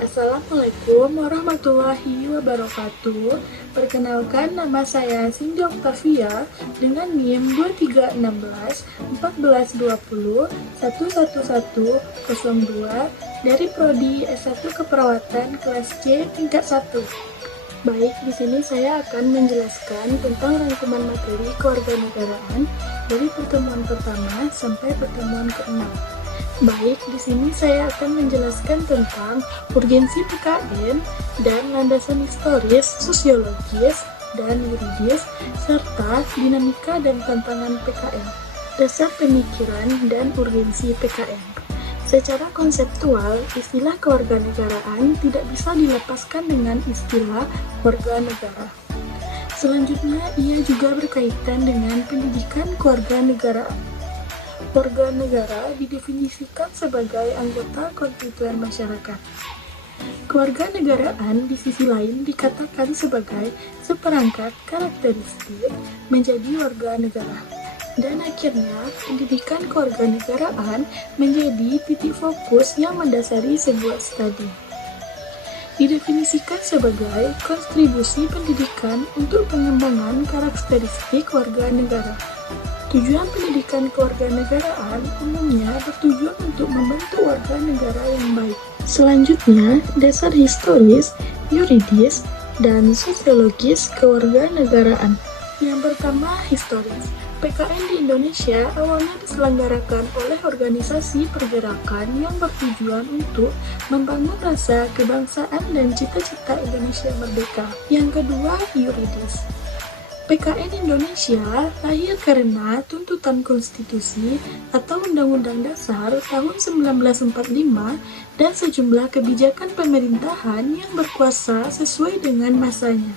Assalamualaikum warahmatullahi wabarakatuh. Perkenalkan, nama saya Cindy Octavia dengan NIM 2316 1420 11102 dari Prodi S1 Keperawatan kelas C tingkat 1. Baik, di sini saya akan menjelaskan tentang rangkuman materi kewarganegaraan dari pertemuan pertama sampai pertemuan ke-6. Baik, di sini saya akan menjelaskan tentang urgensi PKN dan landasan historis, sosiologis, dan yuridis, serta dinamika dan tantangan PKN, dasar pemikiran dan urgensi PKN. Secara konseptual, istilah kewarganegaraan tidak bisa dilepaskan dengan istilah warga negara. Selanjutnya, ia juga berkaitan dengan pendidikan kewarganegaraan. Warga negara didefinisikan sebagai anggota konstituen masyarakat. Kewarganegaraan di sisi lain dikatakan sebagai seperangkat karakteristik menjadi warga negara. Dan akhirnya, pendidikan kewarganegaraan menjadi titik fokus yang mendasari sebuah studi. Didefinisikan sebagai kontribusi pendidikan untuk pengembangan karakteristik warga negara. Tujuan pendidikan kewarganegaraan umumnya bertujuan untuk membentuk warga negara yang baik. Selanjutnya, dasar historis, yuridis, dan sosiologis kewarganegaraan. Yang pertama, historis. PKN di Indonesia awalnya diselenggarakan oleh organisasi pergerakan yang bertujuan untuk membangun rasa kebangsaan dan cita-cita Indonesia merdeka. Yang kedua, yuridis. PKN Indonesia lahir karena tuntutan konstitusi atau Undang-Undang Dasar tahun 1945 dan sejumlah kebijakan pemerintahan yang berkuasa sesuai dengan masanya.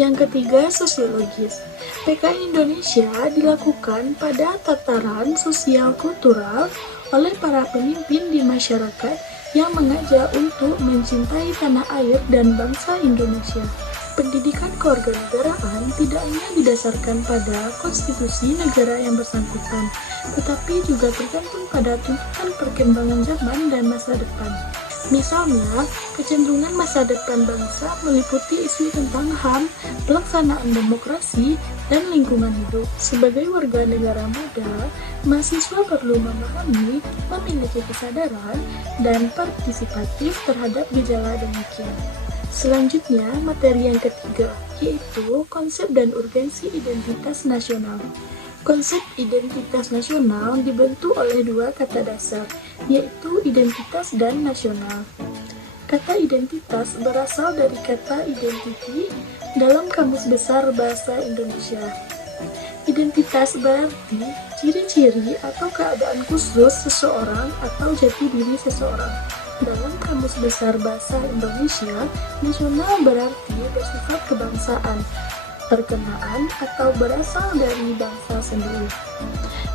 Yang ketiga, sosiologis. PKN Indonesia dilakukan pada tataran sosial-kultural oleh para pemimpin di masyarakat yang mengajak untuk mencintai tanah air dan bangsa Indonesia. Pendidikan kewarganegaraan tidak hanya didasarkan pada konstitusi negara yang bersangkutan, tetapi juga tergantung pada tuntutan perkembangan zaman dan masa depan. Misalnya, kecenderungan masa depan bangsa meliputi isu tentang HAM, pelaksanaan demokrasi, dan lingkungan hidup. Sebagai warga negara muda, mahasiswa perlu memahami, memiliki kesadaran, dan partisipatif terhadap gejala demikian. Selanjutnya, materi yang ketiga, yaitu konsep dan urgensi identitas nasional. Konsep identitas nasional dibentuk oleh dua kata dasar, yaitu identitas dan nasional. Kata identitas berasal dari kata identity dalam Kamus Besar Bahasa Indonesia. Identitas berarti ciri-ciri atau keadaan khusus seseorang atau jati diri seseorang. Dalam Kamus Besar Bahasa Indonesia, nasional berarti bersifat kebangsaan, perkenaan, atau berasal dari bangsa sendiri.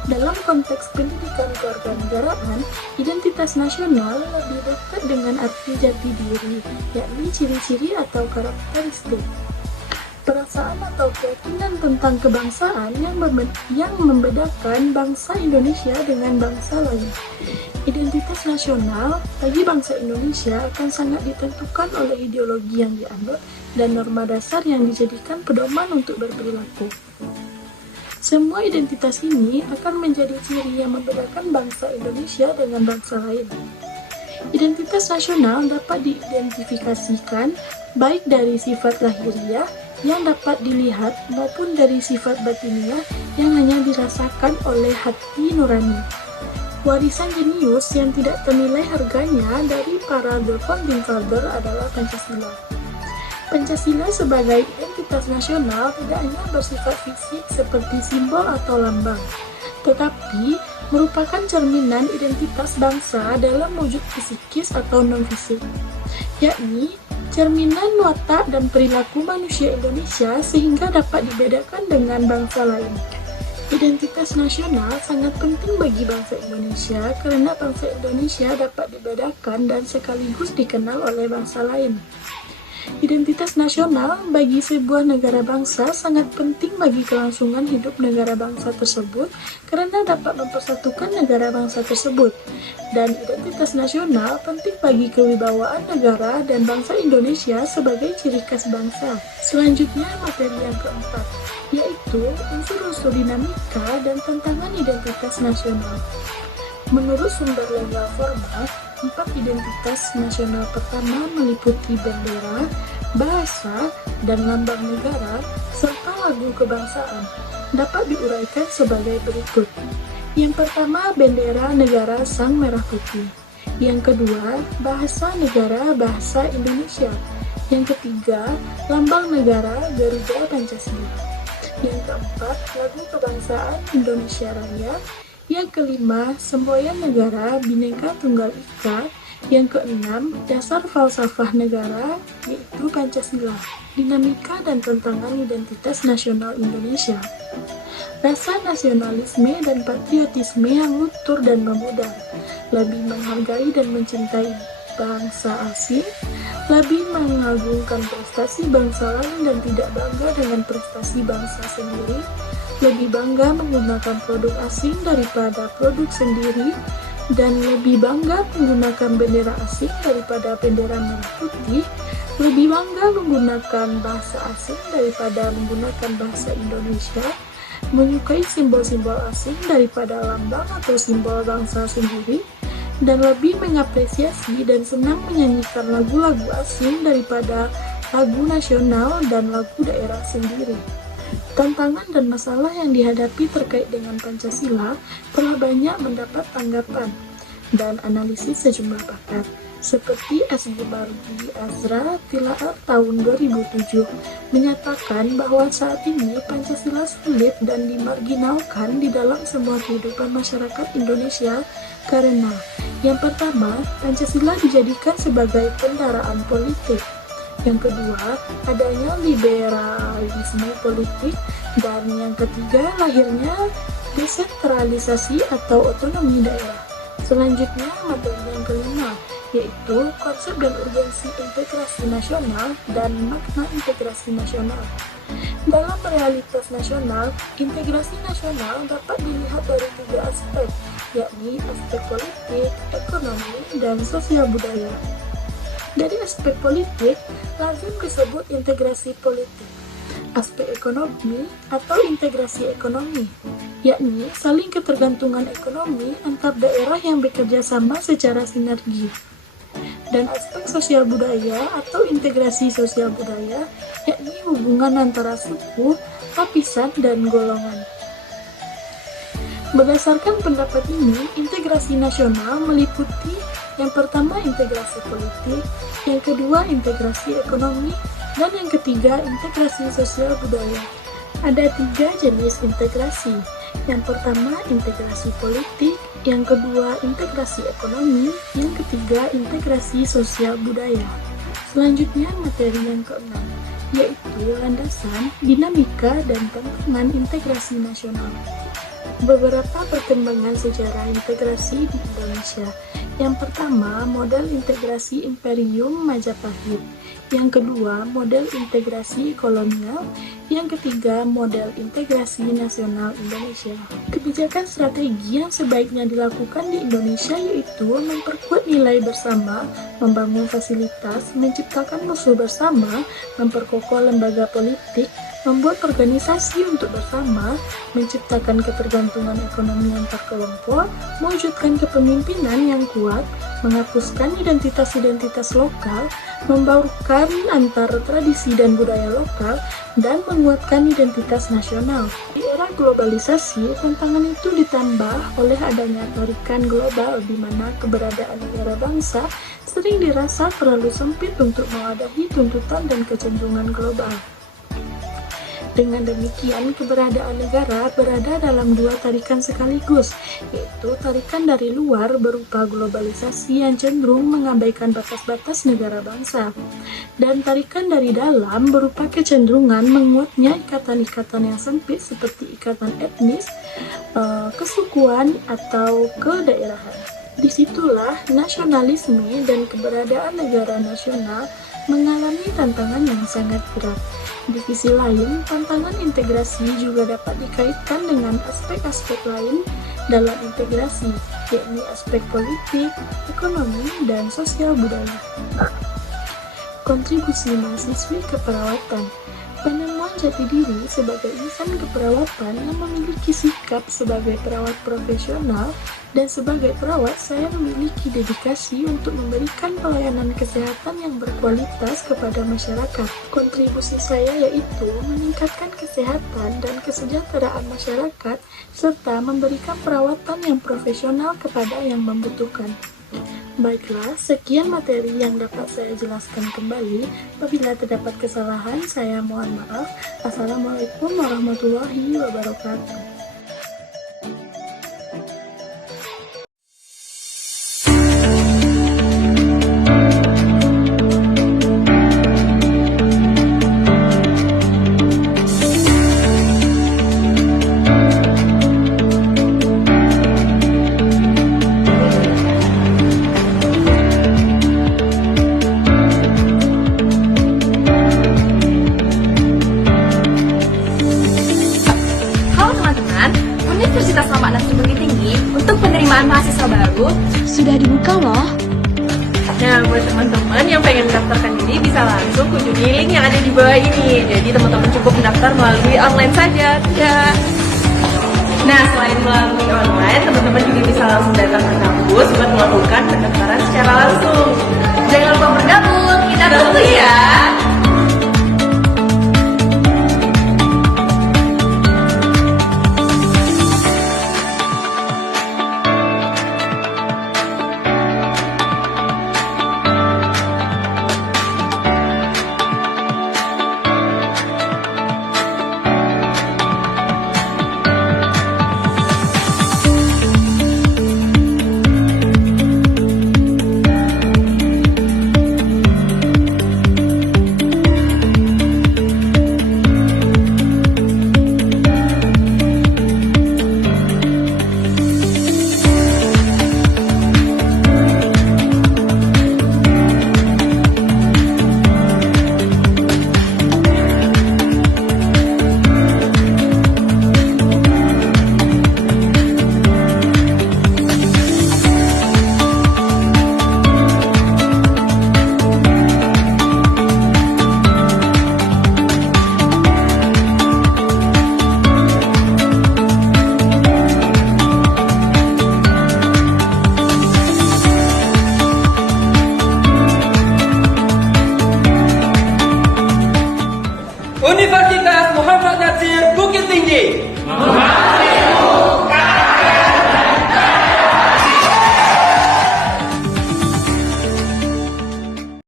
Dalam konteks pendidikan kewarganegaraan, identitas nasional lebih dekat dengan arti jati diri, yakni ciri-ciri atau karakteristik. Perasaan atau keyakinan tentang kebangsaan yang membedakan bangsa Indonesia dengan bangsa lain. Identitas nasional bagi bangsa Indonesia akan sangat ditentukan oleh ideologi yang dianut dan norma dasar yang dijadikan pedoman untuk berperilaku. Semua identitas ini akan menjadi ciri yang membedakan bangsa Indonesia dengan bangsa lain. Identitas nasional dapat diidentifikasikan baik dari sifat lahiriah yang dapat dilihat maupun dari sifat batiniah yang hanya dirasakan oleh hati nurani. Warisan jenius yang tidak ternilai harganya dari para The Founding Father adalah Pancasila. Pancasila sebagai identitas nasional tidak hanya bersifat fisik seperti simbol atau lambang, tetapi merupakan cerminan identitas bangsa dalam wujud fisikis atau non-fisik, yakni cerminan watak dan perilaku manusia Indonesia sehingga dapat dibedakan dengan bangsa lain. Identitas nasional sangat penting bagi bangsa Indonesia karena bangsa Indonesia dapat dibedakan dan sekaligus dikenal oleh bangsa lain. Identitas nasional bagi sebuah negara bangsa sangat penting bagi kelangsungan hidup negara bangsa tersebut karena dapat mempersatukan negara bangsa tersebut. Dan identitas nasional penting bagi kewibawaan negara dan bangsa Indonesia sebagai ciri khas bangsa. Selanjutnya materi yang keempat, yaitu unsur-unsur dinamika dan tantangan identitas nasional. Menurut sumber legal formal, 4 identitas nasional pertama meliputi bendera, bahasa, dan lambang negara, serta lagu kebangsaan. Dapat diuraikan sebagai berikut. Yang pertama, bendera negara Sang Merah Putih. Yang kedua, bahasa negara Bahasa Indonesia. Yang ketiga, lambang negara Garuda Pancasila. Yang keempat, lagu kebangsaan Indonesia Raya. Yang kelima, semboyan negara Bhinneka Tunggal Ika. Yang keenam, dasar falsafah negara, yaitu Pancasila. Dinamika dan tantangan identitas nasional Indonesia. Rasa nasionalisme dan patriotisme yang luntur dan memudar. Lebih menghargai dan mencintai bangsa asing. Lebih mengagungkan prestasi bangsa lain dan tidak bangga dengan prestasi bangsa sendiri. Lebih bangga menggunakan produk asing daripada produk sendiri, dan lebih bangga menggunakan bendera asing daripada bendera merah putih, lebih bangga menggunakan bahasa asing daripada menggunakan bahasa Indonesia, menyukai simbol-simbol asing daripada lambang atau simbol bangsa sendiri, dan lebih mengapresiasi dan senang menyanyikan lagu-lagu asing daripada lagu nasional dan lagu daerah sendiri. Tantangan dan masalah yang dihadapi terkait dengan Pancasila telah banyak mendapat tanggapan dan analisis sejumlah pakar, seperti S. Gibardi Azra Tilaar tahun 2007 menyatakan bahwa saat ini Pancasila sulit dan dimarginalkan di dalam semua kehidupan masyarakat Indonesia karena yang pertama, Pancasila dijadikan sebagai kendaraan politik. Yang kedua, adanya liberalisme politik, dan yang ketiga, lahirnya desentralisasi atau otonomi daerah. Selanjutnya, materi yang kelima, yaitu konsep dan urgensi integrasi nasional dan makna integrasi nasional. Dalam realitas nasional, integrasi nasional dapat dilihat dari 3 aspek, yakni aspek politik, ekonomi, dan sosial budaya. Dari aspek politik, lazim disebut integrasi politik. Aspek ekonomi atau integrasi ekonomi, yakni saling ketergantungan ekonomi antar daerah yang bekerja sama secara sinergi. Dan aspek sosial budaya atau integrasi sosial budaya, yakni hubungan antara suku, lapisan, dan golongan. Berdasarkan pendapat ini, integrasi nasional meliputi yang pertama integrasi politik, yang kedua integrasi ekonomi, dan yang ketiga integrasi sosial budaya. Ada 3 jenis integrasi. Yang pertama integrasi politik, yang kedua integrasi ekonomi, yang ketiga integrasi sosial budaya. Selanjutnya materi yang keenam, yaitu landasan, dinamika, dan tantangan integrasi nasional. Beberapa perkembangan sejarah integrasi di Indonesia. Yang pertama, model integrasi Imperium Majapahit. Yang kedua, model integrasi kolonial. Yang ketiga, model integrasi nasional Indonesia. Kebijakan strategi yang sebaiknya dilakukan di Indonesia yaitu memperkuat nilai bersama, membangun fasilitas, menciptakan musuh bersama, memperkokoh lembaga politik, membuat organisasi untuk bersama, menciptakan ketergantungan ekonomi antar kelompok, mewujudkan kepemimpinan yang kuat, menghapuskan identitas-identitas lokal, membaurkan antara tradisi dan budaya lokal, dan menguatkan identitas nasional. Di era globalisasi, tantangan itu ditambah oleh adanya tarikan global di mana keberadaan negara bangsa sering dirasa terlalu sempit untuk mewadahi tuntutan dan kecenderungan global. Dengan demikian, keberadaan negara berada dalam 2 tarikan sekaligus, yaitu tarikan dari luar berupa globalisasi yang cenderung mengabaikan batas-batas negara bangsa, dan tarikan dari dalam berupa kecenderungan menguatnya ikatan-ikatan yang sempit seperti ikatan etnis, kesukuan, atau kedaerahan. Disitulah nasionalisme dan keberadaan negara nasional mengalami tantangan yang sangat berat. Di sisi lain, tantangan integrasi juga dapat dikaitkan dengan aspek-aspek lain dalam integrasi, yakni aspek politik, ekonomi, dan sosial budaya. Kontribusi mahasiswi keperawatan. Penemuan jati diri sebagai insan keperawatan yang memiliki sikap sebagai perawat profesional, dan sebagai perawat saya memiliki dedikasi untuk memberikan pelayanan kesehatan yang berkualitas kepada masyarakat. Kontribusi saya yaitu meningkatkan kesehatan dan kesejahteraan masyarakat serta memberikan perawatan yang profesional kepada yang membutuhkan. Baiklah, sekian materi yang dapat saya jelaskan kembali. Apabila terdapat kesalahan, saya mohon maaf. Assalamualaikum warahmatullahi wabarakatuh. Universitas Lama Nasrul Bukit Tinggi untuk penerimaan mahasiswa baru sudah dibuka loh. Nah, buat teman-teman yang pengen mendaftarkan diri bisa langsung kunjungi link yang ada di bawah ini. Jadi teman-teman cukup mendaftar melalui online saja. Nah, selain melalui online, teman-teman juga bisa langsung datang ke kampus buat melakukan pendaftaran secara langsung. Jangan lupa bergabung, kita tunggu ya. Universitas Muhammad Nasir Bukit Tinggi.